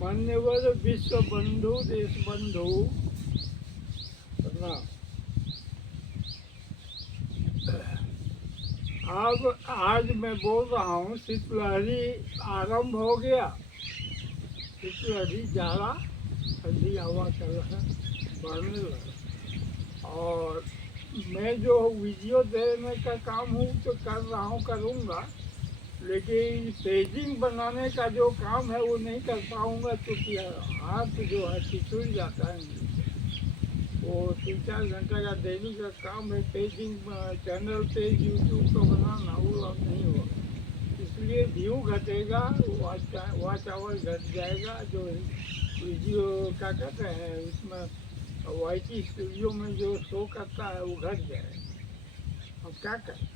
मान्यवर विश्व बंधु देश बंधु प्रणाम। अब आज मैं बोल रहा हूँ शीतलहरी आरंभ हो गया। शीतलहरी ज़्यादा ठंडी हवा चल रहा है, बढ़ने लगा। और मैं जो वीडियो देने का काम हूँ तो कर रहा हूँ, करूँगा, लेकिन पेजिंग बनाने का जो काम है वो नहीं कर पाऊँगा क्योंकि हाथ जो है फिसल जाता है। वो 3-4 घंटे का डेली का काम है। पेजिंग चैनल पेज यूट्यूब का बनाना वो अब नहीं होगा, इसलिए व्यू घटेगा, वॉच आवर घट जाएगा। जो वीडियो क्या कहते हैं उसमें वाईटी स्टूडियो में जो शो करता है वो घट जाएगा। अब क्या करें,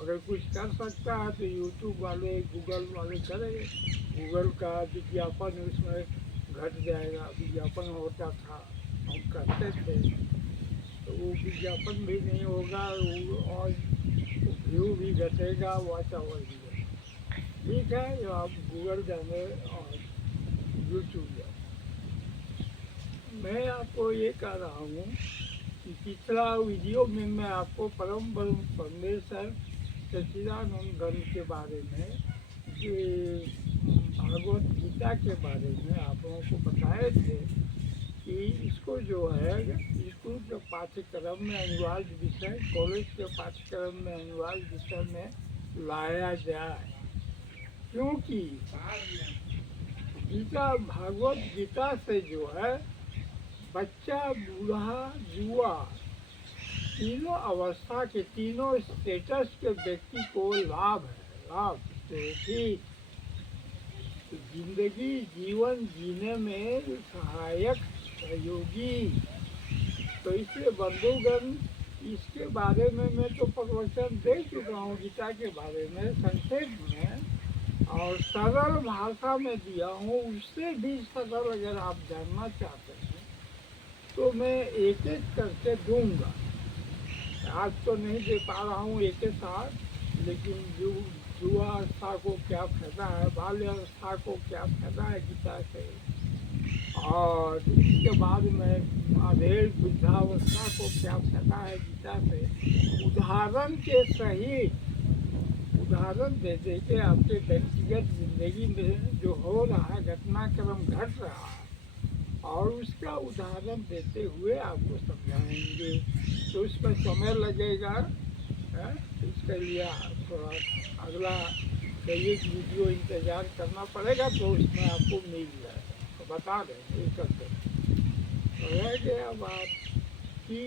अगर कुछ कर सकता है तो यूट्यूब वाले गूगल वाले करेंगे। गूगल का विज्ञापन उसमें घट जाएगा। विज्ञापन होता था, हम करते थे, तो वो विज्ञापन भी नहीं होगा और व्यू भी घटेगा, वॉच आवर भी घटेगा। ठीक है, जो आप गूगल जाने और यूट्यूब जाए। मैं आपको ये कह रहा हूँ कि पिछला वीडियो में मैं आपको परम परमेश्वर सच्चिदानंद घन के बारे में, भागवत गीता के बारे में आप लोगों को बताए थे कि इसको जो है स्कूल के पाठ्यक्रम में अनिवार्य विषय, कॉलेज के पाठ्यक्रम में अनिवार्य विषय में लाया जाए, क्योंकि गीता, भागवत गीता से जो है बच्चा, बूढ़ा, युवा, तीनों अवस्था के, तीनों स्टेटस के व्यक्ति को लाभ है। लाभ कि जिंदगी, जीवन जीने में सहायक, सहयोगी। तो इसलिए बंधुगण, इसके बारे में मैं तो प्रवचन दे चुका हूँ गीता के बारे में संक्षेप में, और सरल भाषा में दिया हूँ। उससे भी सरल अगर आप जानना चाहते हैं तो मैं एक एक करके दूंगा। आज तो नहीं दे पा रहा हूँ एक एक साथ, लेकिन युवावस्था को क्या फायदा है, बाल्यावस्था को क्या फायदा है गीता से, और इसके बाद में अधेड़ वृद्धावस्था को क्या फायदा है गीता से, उदाहरण के सहित उदाहरण दे दे के आपके व्यक्तिगत जिंदगी में जो हो रहा है, घटनाक्रम घट रहा है, और उसका उदाहरण देते हुए आपको समझाएंगे। तो इसमें समय लगेगा है, इसके लिए थोड़ा अगला एक वीडियो इंतज़ार करना पड़ेगा, तो उसमें आपको मिल जाएगा, तो बता दें ये करते। तो रह गया बात कि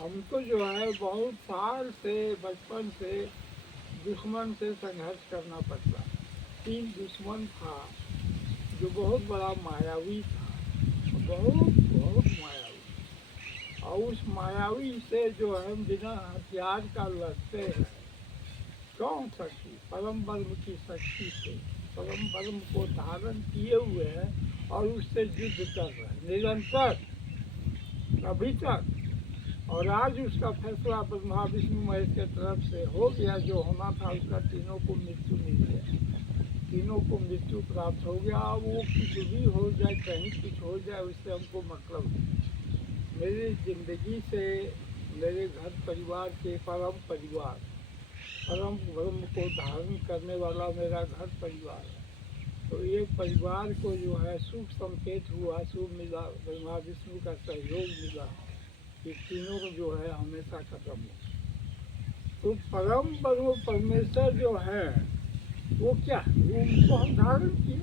हमको जो है बहुत साल से, बचपन से दुश्मन से संघर्ष करना पड़ता। 3 दुश्मन था जो बहुत बड़ा मायावी था, बहुत बहुत मायावी, और उस मायावी से जो है बिना हथियार का लड़ते हैं। कौन शक्ति? परम ब्रह्म की शक्ति से, परम ब्रह्म को धारण किए हुए हैं और उससे युद्ध कर रहे हैं निरंतर, अभी तक। और आज उसका फैसला ब्रह्मा विष्णु महेश के तरफ से हो गया, जो होना था उसका। तीनों को मृत्यु मिल गया, तीनों को मृत्यु प्राप्त हो गया। वो कुछ भी हो जाए, कहीं कुछ हो जाए, उससे हमको मतलब नहीं। मेरी जिंदगी से, मेरे घर परिवार के, परम परिवार, परम ब्रह्म को धारण करने वाला मेरा घर परिवार है। तो ये परिवार को जो है शुभ संकेत हुआ, शुभ मिला, ब्रह्मा विष्णु का सहयोग मिला, ये तीनों को जो है हमेशा खत्म हो। तो परम ब्रह्म परमेश्वर जो है वो क्या, वो उनको हम धारण किए।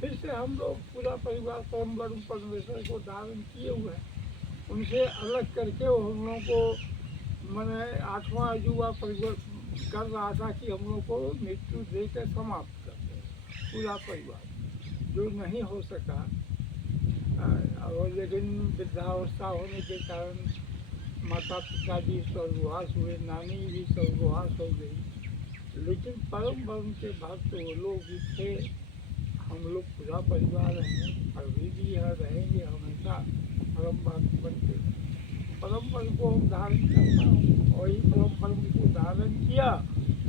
फिर से हम लोग पूरा परिवार परम ब्रह्म परमेश्वर को धारण किए हुए हैं। उनसे अलग करके वो हम लोग को मैंने 8वां अजूबा कर रहा था कि हम लोग को मृत्यु देकर समाप्त कर दे पूरा परिवार, जो नहीं हो सका। और लेकिन वृद्धावस्था होने के कारण माता पिता भी स्वर्गवास हुए, नानी भी स्वर्गवास हो गई। लेकिन परम ब्रह्म के भक्त वो लोग भी थे। हम लोग पूरा परिवार हैं, अभी भी है, रहेंगे हमेशा परम भक्त बनते। परम ब्रह्म को हम धारण करता हूँ, वही परम ब्रह्म को धारण किया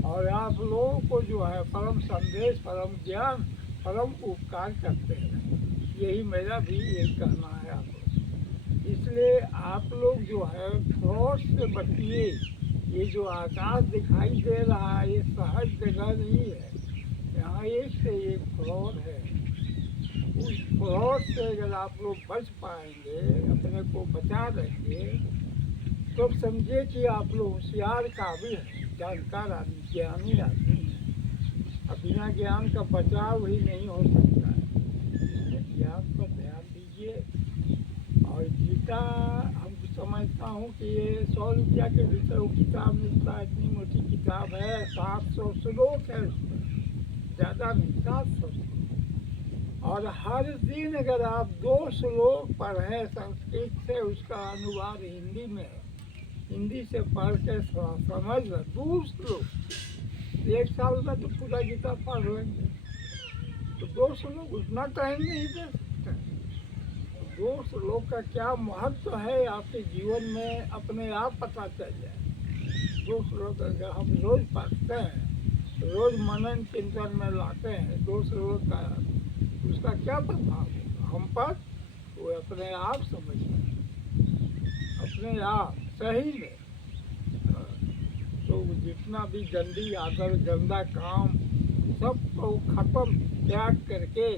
और आप लोगों को जो है परम संदेश, परम ज्ञान, परम उपकार करते हैं। यही मेरा भी एक कहना है आप लोग। इसलिए आप लोग जो है फ्रॉड से बचिए। ये जो आकाश दिखाई दे रहा है ये सहज जगह नहीं है, यहाँ एक से एक फ्रॉड है। उस फ्रॉड से अगर आप लोग बच पाएंगे, अपने को बचा लेंगे, तो समझिए कि आप लोग होशियार, काबिल हैं, जानकार आदमी, ज्ञानी आदमी हैं। अब बिना ज्ञान का बचाव ही नहीं हो सकता है। इसलिए ज्ञान पर ध्यान दीजिए। और गीता हम समझता हूँ कि ये 100 रुपया के भीतर वो किताब मिलता है। इतनी मोटी किताब है, 700 श्लोक है उसमें, ज़्यादा नहीं, 700 श्लोक। और हर दिन अगर आप 2 श्लोक पढ़ें संस्कृत से, उसका अनुवाद हिंदी में है, हिंदी से पढ़ के समझ लें 2 श्लोक, 1 साल में तो पूरा गीता पढ़ लेंगे। तो 2 श्लोक उतना टाइम नहीं दे सकते। 2 श्लोक का क्या महत्व है आपके जीवन में अपने आप पता चल जाए। 2 श्लोक अगर हम रोज पढ़ते हैं, रोज मनन चिंतन में लाते हैं, 2 श्लोक का उसका क्या प्रभाव होगा हम पर, वो अपने आप समझ लें, अपने आप सही में। तो जितना भी गंदी आदत, गंदा काम, सब को खत्म त्याग करके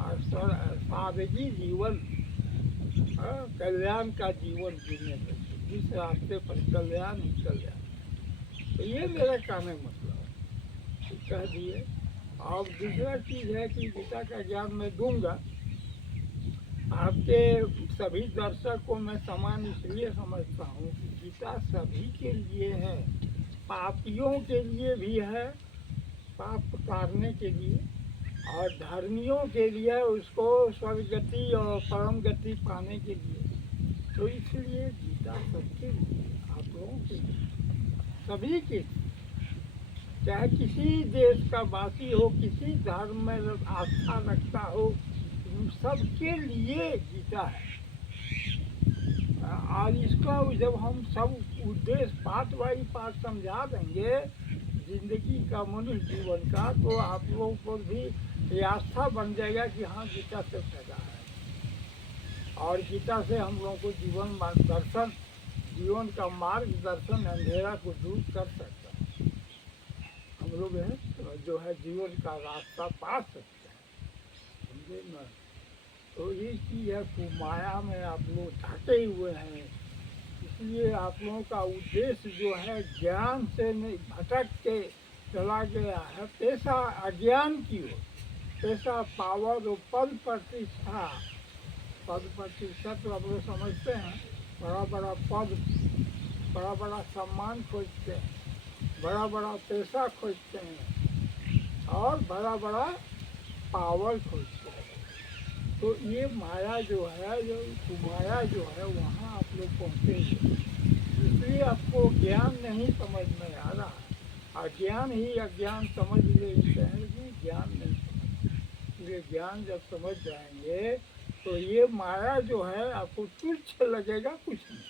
सादगी जीवन, कल्याण का जीवन जीने लगे, जिस रास्ते पर कल्याण ही कल्याण। तो ये मेरा कहने मतलब है, तो कह दिए। और दूसरा चीज़ है कि गीता का ज्ञान मैं दूंगा। आपके सभी दर्शक को मैं समान इसलिए समझता हूँ कि गीता सभी के लिए है, पापियों के लिए भी है, पाप उतारने के लिए, और धर्मियों के लिए, उसको स्वर्ग गति और परम गति पाने के लिए। तो इसलिए गीता सबके लिए, आप लोगों के लिए, सभी के लिए, चाहे किसी देश का वासी हो, किसी धर्म में आस्था रखता हो, सबके लिए गीता है। और इसका जब हम सब उद्देश्य पाठ बाई पाठ समझा देंगे जिंदगी का, मनुष्य जीवन का, तो आप लोगों को भी ये आस्था बन जाएगा कि हाँ गीता से फायदा है। और गीता से हम लोगों को जीवन दर्शन, जीवन का मार्गदर्शन, अंधेरा को दूर कर सकता है। हम लोग जो है जीवन का रास्ता पा सकते हैं, समझे ना। तो ये चीज़ है, कुमाया में आप लोग ढके हुए हैं। इसलिए आप लोगों का उद्देश्य जो है ज्ञान से नहीं भटक के चला गया है, पैसा अज्ञान की ओर, पैसा, पावर और पद प्रतिष्ठा। पद प्रतिष्ठा तो आप लोग समझते हैं, बड़ा बड़ा पद, बड़ा बड़ा सम्मान खोजते हैं, बड़ा बड़ा पैसा खोजते हैं, और बड़ा बड़ा पावर खोजते हैं। तो ये माया जो है, जो कुमाया जो है, वहाँ आप लोग पहुँचेंगे। इसलिए आपको ज्ञान नहीं समझ में आ रहा है। अज्ञान ही अज्ञान समझ लेते हैं कि ज्ञान नहीं समझ। इसलिए ज्ञान जब समझ जाएंगे तो ये माया जो है आपको तुच्छ लगेगा, कुछ नहीं।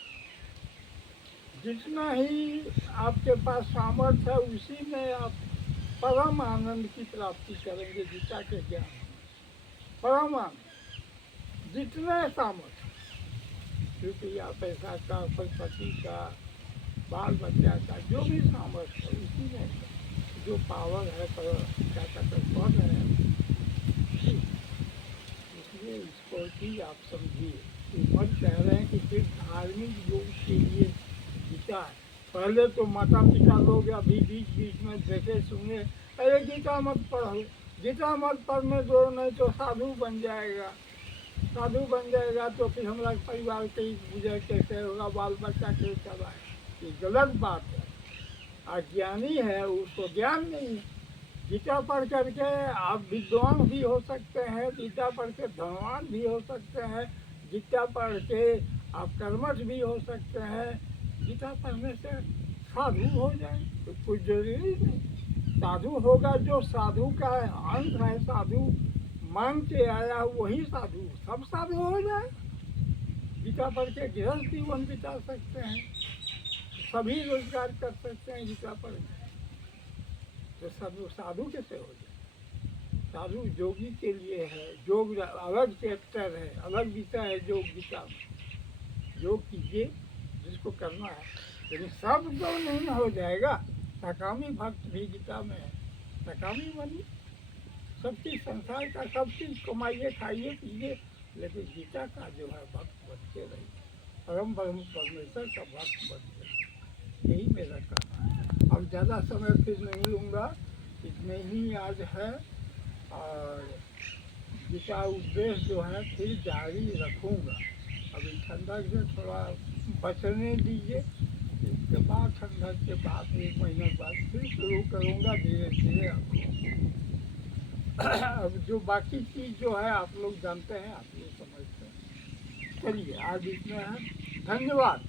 जितना ही आपके पास सामर्थ्य है उसी में आप परम आनंद की प्राप्ति करेंगे। गीता के ज्ञान परम आनंद, जितने सामर्थ्य, रुपया पैसा का, संपत्ति का, बाल बच्चा का, जो भी सामर्थ्य है उसी में जो पावर है, क्या कहते हैं, पद है। इसलिए इसको भी आप समझिए। मत कह रहे हैं कि सिर्फ धार्मिक योग के लिए गीता है। पहले तो माता पिता लोग अभी बीच बीच में देखे सुने, अरे गीता मत पढ़ो, गीता मत पढ़ने दो, नहीं तो साधु बन जाएगा, साधु बन जाएगा तो फिर हमारा परिवार के गुजर कैसे होगा, बाल बच्चा कैसे चलाए। ये गलत बात है। अज्ञानी है उसको ज्ञान नहीं है। गीता पढ़ करके आप विद्वान भी हो सकते हैं, गीता पढ़ के धनवान भी हो सकते हैं, गीता पढ़ के आप कर्मठ भी हो सकते हैं। गीता पढ़ने से साधु हो जाए तो कुछ जरूरी नहीं। साधु होगा जो साधु का अंत है, साधु मान के आया वही साधु, सब साधु हो जाए। गीता पढ़ के गृहस्थ जीवन बिता सकते हैं, सभी रोजगार कर सकते हैं गीता पढ़ के। तो सब साधु कैसे हो जाए? साधु योगी के लिए है, योग अलग चैप्टर है, अलग विषय है योग गीता में। योग कीजिए जिसको करना है, लेकिन सब तो नहीं हो जाएगा। सकामी भक्त भी गीता में है, सकामी बनिए, सब चीज़ संसार का सब चीज़ कमाइए खाइए पीजिए, लेकिन गीता का जो है भक्त बनते रहिए, परम ब्रह्म परमेश्वर का भक्त बनते। यही मेरा कहना है। अब ज़्यादा समय फिर नहीं लूँगा, इतने ही आज है। और गीता उपदेश जो है फिर जारी रखूँगा। अभी ठंडक से थोड़ा बचने दीजिए, इसके बाद ठंडक के बाद 1 महीने बाद फिर शुरू करूँगा धीरे धीरे आपको। अब जो बाकी चीज़ जो है आप लोग जानते हैं, आप लोग समझते हैं। चलिए आज इतना है, धन्यवाद।